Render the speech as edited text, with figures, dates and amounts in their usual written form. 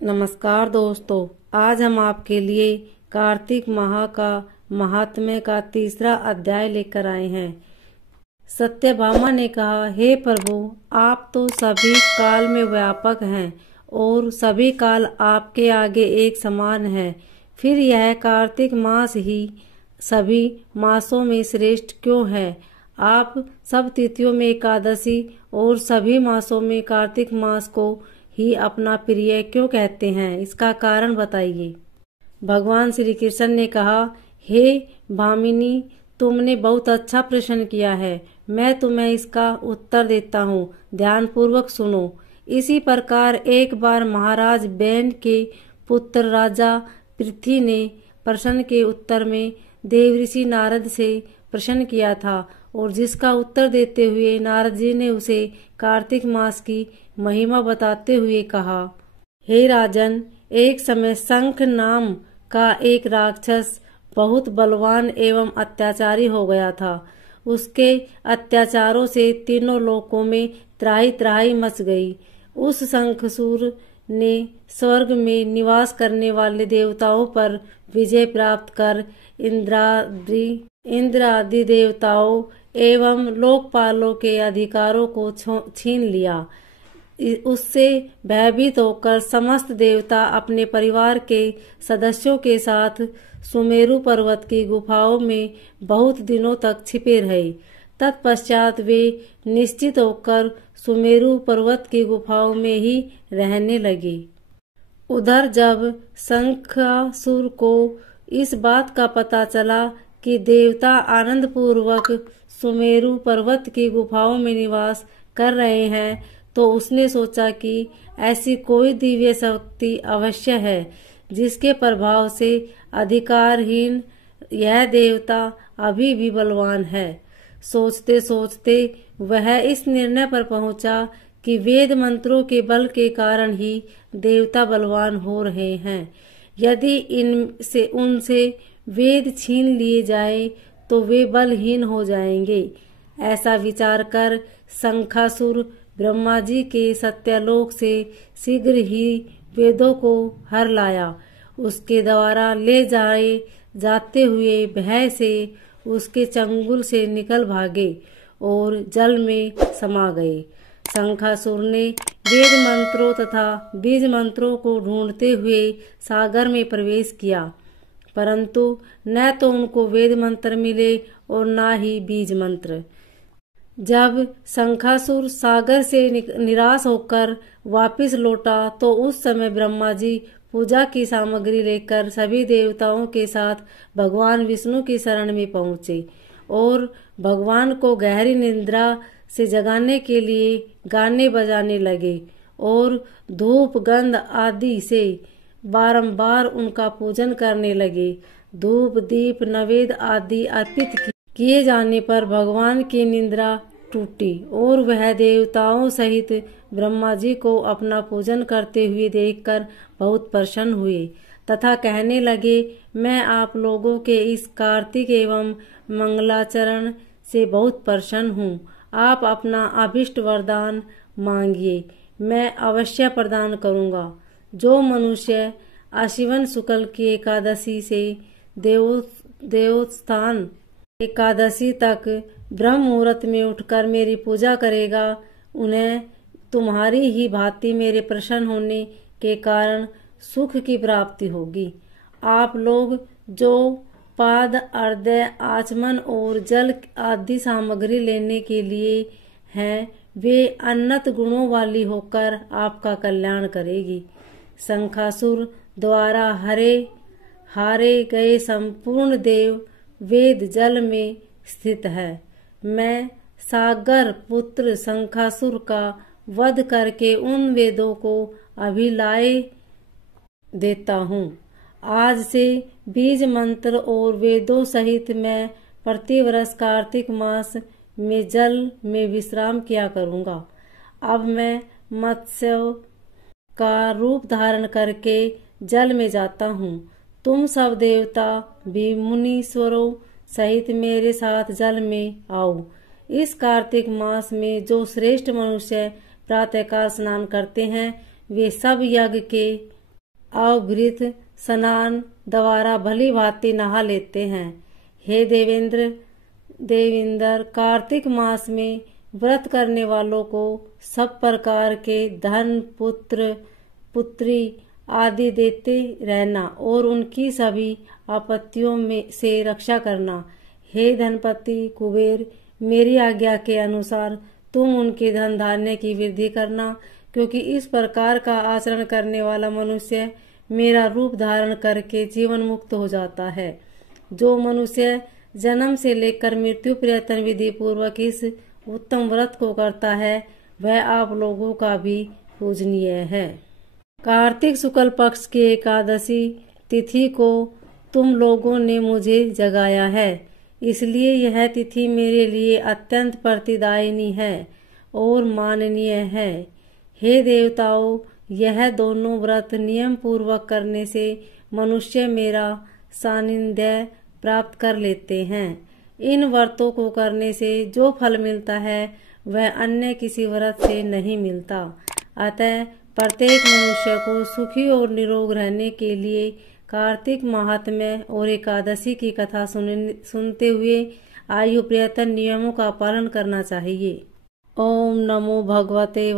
नमस्कार दोस्तों, आज हम आपके लिए कार्तिक माह का महात्म्य का तीसरा अध्याय लेकर आए हैं। सत्यभामा ने कहा, हे प्रभु, आप तो सभी काल में व्यापक हैं और सभी काल आपके आगे एक समान है। फिर यह कार्तिक मास ही सभी मासों में श्रेष्ठ क्यों है? आप सब तिथियों में एकादशी और सभी मासों में कार्तिक मास को ही अपना प्रिय क्यों कहते हैं? इसका कारण बताइए। भगवान श्री कृष्ण ने कहा, हे भामिनी, तुमने बहुत अच्छा प्रश्न किया है। मैं तुम्हें इसका उत्तर देता हूँ, ध्यान पूर्वक सुनो। इसी प्रकार एक बार महाराज बैन के पुत्र राजा पृथ्वी ने प्रश्न के उत्तर में देवऋषि नारद से प्रश्न किया था और जिसका उत्तर देते हुए नारद जी ने उसे कार्तिक मास की महिमा बताते हुए कहा, हे राजन, एक समय शंख नाम का एक राक्षस बहुत बलवान एवं अत्याचारी हो गया था। उसके अत्याचारों से तीनों लोकों में त्राही त्राही मच गई। उस शंखसूर ने स्वर्ग में निवास करने वाले देवताओं पर विजय प्राप्त कर इंद्र आदि देवताओं एवं लोकपालों के अधिकारों को छीन लिया। उससे भयभीत होकर समस्त देवता अपने परिवार के सदस्यों के साथ सुमेरु पर्वत की गुफाओं में बहुत दिनों तक छिपे रहे। तत्पश्चात वे निश्चित होकर सुमेरु पर्वत की गुफाओं में ही रहने लगे। उधर जब शंखासुर को इस बात का पता चला कि देवता आनंद पूर्वक सुमेरु पर्वत की गुफाओं में निवास कर रहे हैं, तो उसने सोचा कि ऐसी कोई दिव्य शक्ति अवश्य है जिसके प्रभाव से अधिकारहीन यह देवता अभी भी बलवान है। सोचते सोचते वह इस निर्णय पर पहुंचा कि वेद मंत्रों के बल के कारण ही देवता बलवान हो रहे हैं। यदि उनसे वेद छीन लिए जाए तो वे बलहीन हो जाएंगे। ऐसा विचार कर शंखासुर ब्रह्मा जी के सत्यलोक से शीघ्र ही वेदों को हर लाया। उसके द्वारा ले जाते हुए भय से उसके चंगुल से निकल भागे और जल में समा गए। शंखासुर ने वेद मंत्रों तथा बीज मंत्रों को ढूंढते हुए सागर में प्रवेश किया, परंतु न तो उनको वेद मंत्र मिले और न ही बीज मंत्र। जब शंखासुर सागर से निराश होकर वापस लौटा तो उस समय ब्रह्मा जी पूजा की सामग्री लेकर सभी देवताओं के साथ भगवान विष्णु की शरण में पहुंचे और भगवान को गहरी निद्रा से जगाने के लिए गाने बजाने लगे और धूप गंध आदि से बारंबार उनका पूजन करने लगे। धूप दीप नवेद आदि अर्पित किए जाने पर भगवान की निद्रा टूटी और वह देवताओं सहित ब्रह्मा जी को अपना पूजन करते हुए देखकर बहुत प्रसन्न हुए तथा कहने लगे, मैं आप लोगों के इस कार्तिक एवं मंगलाचरण से बहुत प्रसन्न हूँ। आप अपना अभिष्ट वरदान मांगिए, मैं अवश्य प्रदान करूँगा। जो मनुष्य आश्विन शुक्ल की एकादशी से देवोत्थान एकादशी तक ब्रह्म मुहूर्त में उठकर मेरी पूजा करेगा, उन्हें तुम्हारी ही भांति मेरे प्रसन्न होने के कारण सुख की प्राप्ति होगी। आप लोग जो पाद अर्घ्य आचमन और जल आदि सामग्री लेने के लिए हैं, वे अनंत गुणों वाली होकर आपका कल्याण करेगी। शंखासुर द्वारा हारे गए संपूर्ण देव वेद जल में स्थित है। मैं सागर पुत्र शंखासुर का वध करके उन वेदों को अभी लाए देता हूँ। आज से बीज मंत्र और वेदों सहित मैं प्रतिवर्ष कार्तिक मास में जल में विश्राम किया करूँगा। अब मैं मत्स्य का रूप धारण करके जल में जाता हूँ। तुम सब देवता भी मुनीश्वरों सहित मेरे साथ जल में आओ। इस कार्तिक मास में जो श्रेष्ठ मनुष्य प्रातःकाल स्नान करते हैं, वे सब यज्ञ के अवभृत स्नान द्वारा भली भांति नहा लेते हैं। हे देवेंद्र, कार्तिक मास में व्रत करने वालों को सब प्रकार के धन, पुत्र पुत्री आदि देते रहना और उनकी सभी आपत्तियों में से रक्षा करना। हे धनपति कुबेर, मेरी आज्ञा के अनुसार तुम उनके धन धान्य की वृद्धि करना, क्योंकि इस प्रकार का आचरण करने वाला मनुष्य मेरा रूप धारण करके जीवन मुक्त हो जाता है। जो मनुष्य जन्म से लेकर मृत्यु पर्यंत विधि पूर्वक इस उत्तम व्रत को करता है, वह आप लोगों का भी पूजनीय है। कार्तिक शुक्ल पक्ष की एकादशी तिथि को तुम लोगों ने मुझे जगाया है, इसलिए यह तिथि मेरे लिए अत्यंत प्रतिदायिनी है और माननीय है। हे देवताओं, यह दोनों व्रत नियम पूर्वक करने से मनुष्य मेरा सानिध्य प्राप्त कर लेते हैं। इन व्रतों को करने से जो फल मिलता है वह अन्य किसी व्रत से नहीं मिलता। अतः प्रत्येक मनुष्य को सुखी और निरोग रहने के लिए कार्तिक महात्म्य और एकादशी की कथा सुनते हुए आयु पर्यंत नियमों का पालन करना चाहिए। ओम नमो भगवते